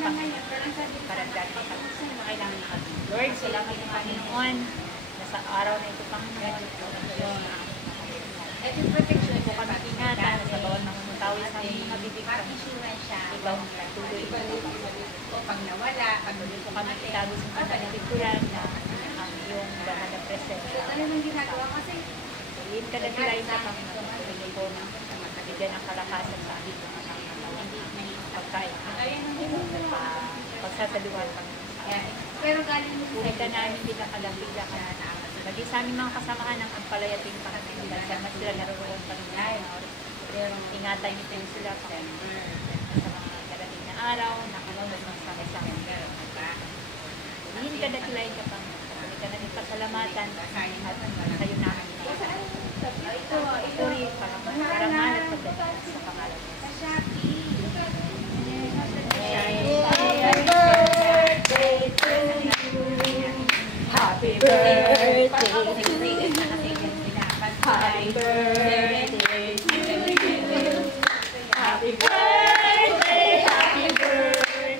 Panginoon. Karagdagan pa kami sa mga kailangan na kami. Lord, salamat ng Panginoon na sa araw na ito, Panginoon. At yung protection po kami ingatan sa bawat mangungutawis sa aming mga bibig kami. Ikaw tuloy o pag nawala, patuloy po kami itago sa panalikuran na ang iyong banal na presensya. Ano nang ginagawa kasi? Sabihin ka na nila yung Panginoon. Sabihin po na mabigyan ng kalakasan sa ating mga katawan. Pagkain. Pagsasaluhan kami. Pero galing mo sa ika namin pinakalapitan ka na lagi sa aming mga kasamahan ng pagpalayating Panginoon. Sama sila naroon Panginoon. Ingatan niyo po sila Panginoon. Sa mga darating na araw, nakalawag ng sakit-sakit. Hindi ka nakilain ka Panginoon. Hindi ka namin pasalamatan at sa'yo namin. Puri, parangal at pagdating sa pangalan mo. Happy birthday to you. Happy birthday to you. Happy birthday, happy birthday,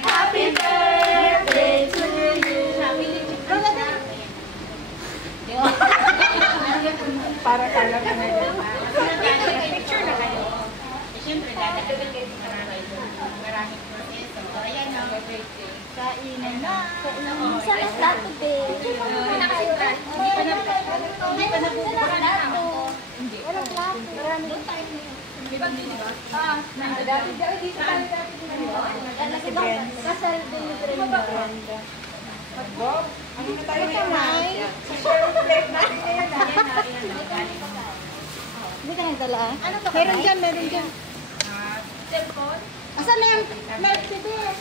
happy birthday to you. Para kala ka na yan. Picture na kayo. Siyempre, dadagdagan kayo sa maraming proseso. Ayan o. Kainan na. Sana plato, babe. Hindi pa nabubuka na ako. Hindi. Walang plato. Marami. Di ba? Dati dito tayo dati. Kasal din yung Brenda. Bob, ano na tayo ngayon? Share of plate natin ngayon. Hindi ka nagdala? Ano to? Meron dyan, meron dyan. Cellphone? Asan na yung Mercedes?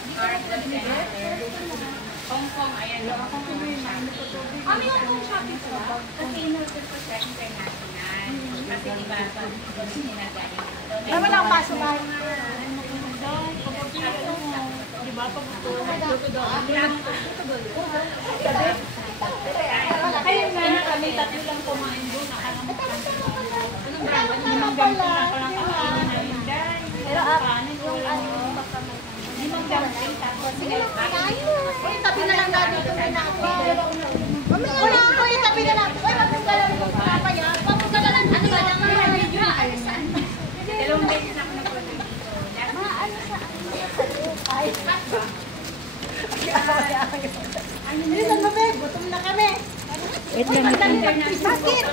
Hong Kong, ayan yung Hong Kong shopping. Ano yung Hong shopping sa bag? Kasi in-order ko siya international. Kasi diba, sinagaling. Ay, wala akong paso ba? Diba, pag-uto Kayo nga, kami tatlo lang kumain doon. Anong brand? Anong pala? Pero yung ano, limang dumpling tapos Uy, tabi na lang natin itong pinakawa. Uy, tabi na lang. Uy, magpagala mo kung kapaya. Magpagala lang. Ano ba lang ang video na alisan? dalawang beses ako nag-order dito. Ano sa ay. Bilisan mo, babe. Gutom na kami. Wait lang. Bakit?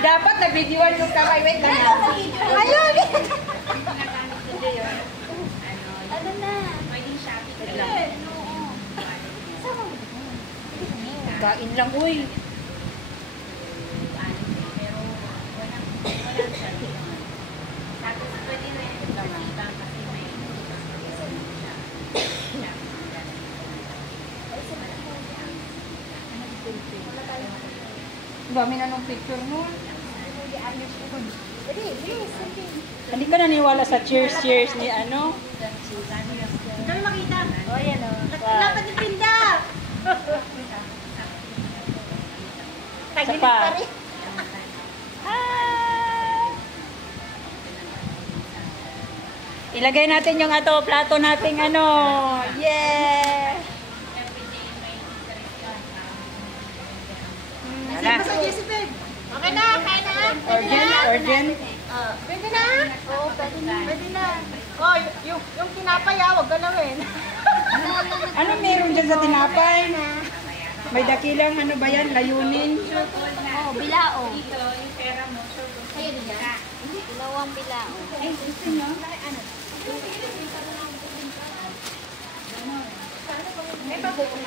Dapat na-videoan yung kamay. Wait lang. Ayun! Ano Ano na? pwedeng shopping. Wait lang. Kain lang, uy. Tapos pwede rin kasi may dami na nung picture mo. Hindi ka naniwala sa cheers ni ano? Kami makita. O, yan o. Dapat yung pinda. Isa pa. Ilagay natin yung plato nating ano. Yeah! Sige sa Jessie, babe. Okay na, kain na. Urgent? Pwede na? Oo, pwede na. Pwede na. Oh, yung tinapay, wag galawin. Ano meron dyan sa tinapay? May dakilang ano ba yan? Layunin? Oh, bilao. Kayo din yan? Bilawang bilao. Ay, gusto nyo?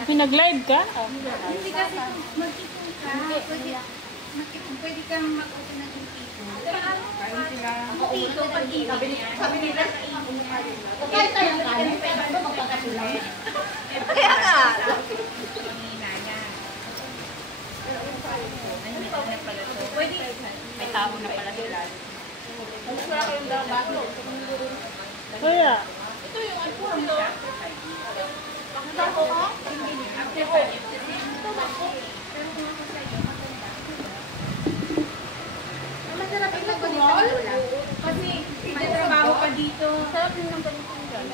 Pinag-live ka? Hindi kasi mag-ipon ka. Pwede kang mag-open ng ipon. Ang ipon, pag-ipon yan. Sabi nila sa ipon yan. Kahit tayo ang kanin, pwede ba magkakasulang? Kaya nga. Pwede. May tao na pala sila. Wala kayong bago. Kaya. Ito yung alpura mo. Nakita ko ka? Ito ako. Masarap yung nagulol? Kasi, may trabaho ka dito. Sarap yung nagulol.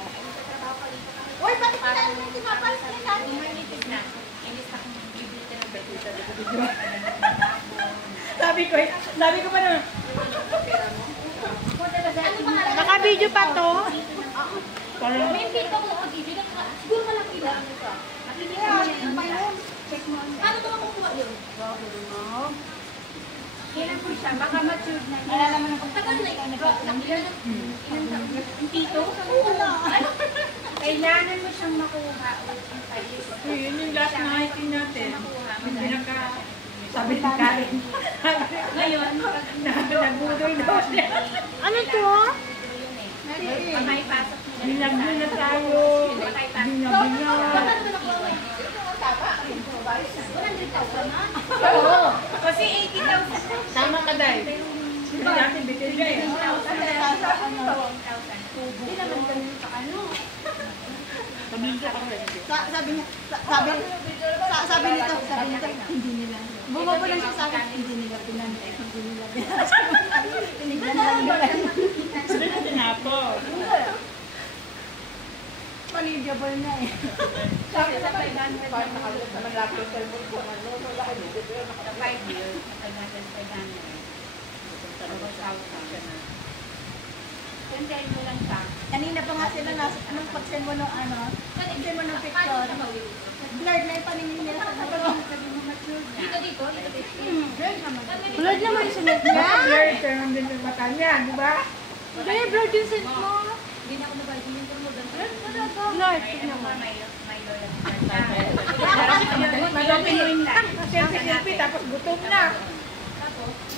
parang manipis na. Imbis na kung bibili ka ng beto sa video. Sabi ko pa naman. Naka-video pa to? May dito ko mag-ibig. Siguro malaki lang. Check mo. Paano ko makukuha yun? Kailan po siya? Baka matured na yun. Alala mo na kung tagal na yun. Ilang taon? Yung tito? Kailangan mo siyang makuha. Yun yung last na hiking natin. Sabi ni Karen. Ngayon, Nagudol daw siya. ano to? Pakaipasok nila. Binagdo na tayo. Binagdo na. Oo. Kasi 80,000. Tama ka, Day. Hindi natin bitin siya eh. Sabi nito, hindi nila. Bumaba lang siya sa akin, hindi nila pinanay, hindi nila tinignan lang nila. Sabi natin na po. Believable na eh. Sabi sa 500 sa malapit sa cellphone ko, sa 5 years, natin 500. Send mo lang siya. Kanina pa nga sila nung pag-send mo nung pag-send mo nung picture, blurred na yung paningin nila sa kapag Dito. blurred naman yung sunod niya. Blurred, pero nandun yung mata niya, di ba? Hindi, blurred yung send mo. Hindi na ako nabagin yung mo. Blurred, tignan mo. May loyal Selfie, tapos gutom na.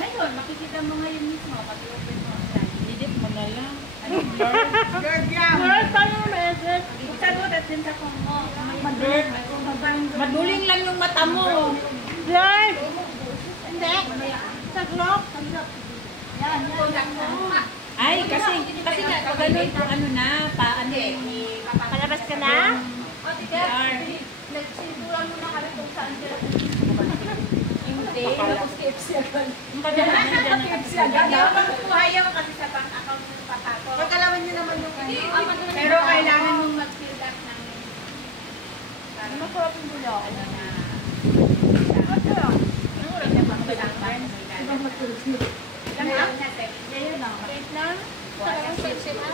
ngayon, makikita mo ngayon mismo pag i-open mo ang line. Edit mo na lang. Blurred yan. Blurred, paano yung message? Sagot at din sa kung mo. Blurred. Maduling lang yung mata mo. Blurred. Hindi. Saglok. Yan. Ay, kasi pag ganun, ano na, paano Palabas ka na? Nagsinturan mo na kami kung saan sila. Hindi. Tapos KFC agad. KFC agad. Ayaw kasi sa bank account mo papasok. Pagkalaman niyo naman yung Pero kailangan mong mag-fill up ng masarap yung bulaw. ano na. Ilang taon na, Tep? Ngayon na. Wait lang. Talagang sexy na.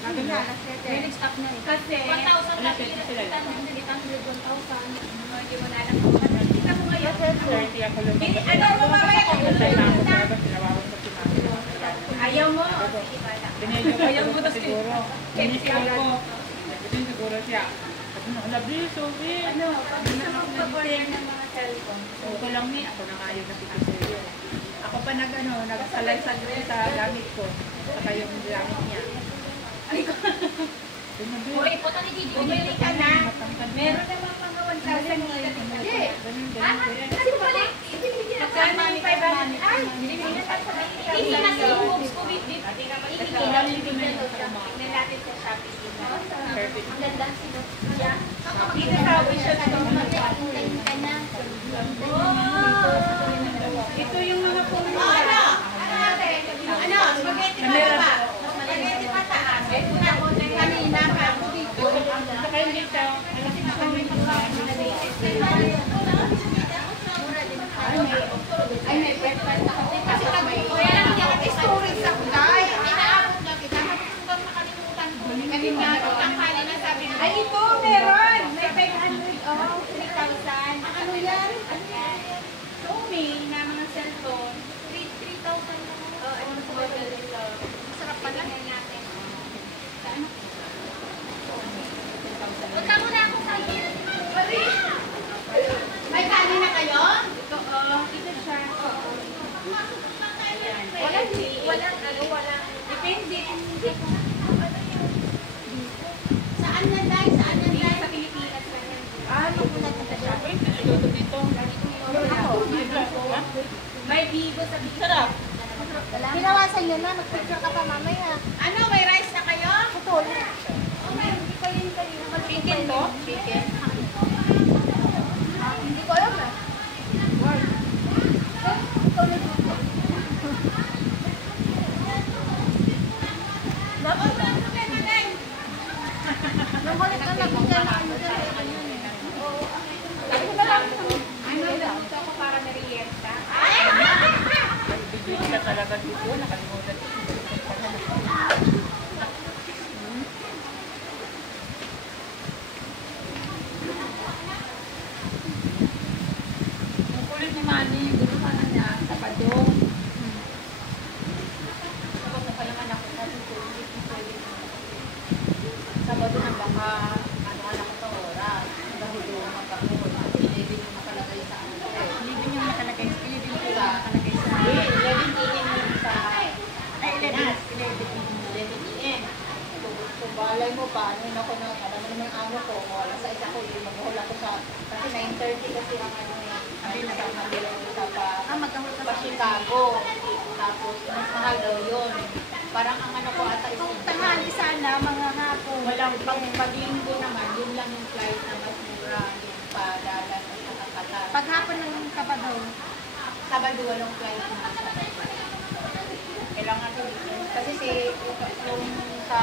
Sabi nga, May nag-stop na eh. Kasi, 1,000 na sila sila. 800, 1,000. hindi mo na alam kung ano. Kita mo ngayon. 30 ako lang. Ano mo mamaya? Ayaw mo. Binigyan ko Ayaw mo ito tas siguro. Binigyan ko. Binigyan siguro siya. Sabi mo, labi, Sophie. Ano? Pag gusto mag-order ng mga cellphone. Ako lang ni, ako na kayo na sa'yo. Ako pa nagsalay-sal sa gamit ko. Saka yung gamit niya. Uy, puta ni Didi. Bumili ka na. Meron naman mga 1,000 ngayon. Hindi. Kasi pala, Magkano yung 500? Ay, binibigyan na sa hindi na si Hoops ko. Tingnan natin sa Shopee. Ang ganda si Hoops. Yeah. Dito sa Wishes Store. Ito yung mga puno. Ano? Spaghetti pa. Spaghetti pa taas. Kanina pa ako dito. Saka yung dito. Ay, may breakfast ako. Kasi kaya lang niya kasi storage ako dahil inaabot na kita. Hanggang makalimutan ko. Kanina ang kanya na sabi ko. Ay, ito meron. May 500 oh. 3,000. Ano yan? Xiaomi na mga cellphone. 3,000 na. Oh, ano sa model nito? Masarap pala. natin. Punta mo na ako sa akin. May kanin na kayo? Ito, oh. Ito siya. Walang. Depende. Saan yan dahil? Saan yan dahil? Sa Pilipinas lang yan. Ano po natin sa Shopee? Ito dito. May Vivo sa Pilipinas. Sarap. Binawasan nyo na. Mag-picture ka pa mamaya. Ano, may rice na kayo? Putol. Oh, meron. Hindi pa yun kayo. Chicken to? Chicken. Hindi ko alam eh. Nung Ay, nagluto ako para merienda. Bibili ka talaga dito, nakalimutan ko. Ang kulit ni Manny, gusto ka na niya, Sabado. Tapos na pa naman ako sabi ko, hindi ko pwede. Sabado na baka ano ko sa oras. Dahil doon magkaroon. Kasi 11 yung nakalagay sa ano. 11 yung nakalagay. 11 po yung nakalagay sa... 11 AM yung sa... Ay, 11. 11 AM. So, balay mo pa, ano yun ako na, alam mo naman ang ano ko, alas 6 ako, mag-hul ako sa, kasi 9:30 kasi ang ano eh, sabi na sa kabila yung sa Magkahul ka pa Chicago. Tapos, mas mahal daw yun. Parang ang ano ko ata is Tanghali sana, mga hapon. walang pag-linggo naman, yun lang yung flight na mas mura, yung padalan sa Qatar. Paghapon ng Kapado. Sabado walang flight na sa Qatar. Kailangan ko, kasi si, yung sa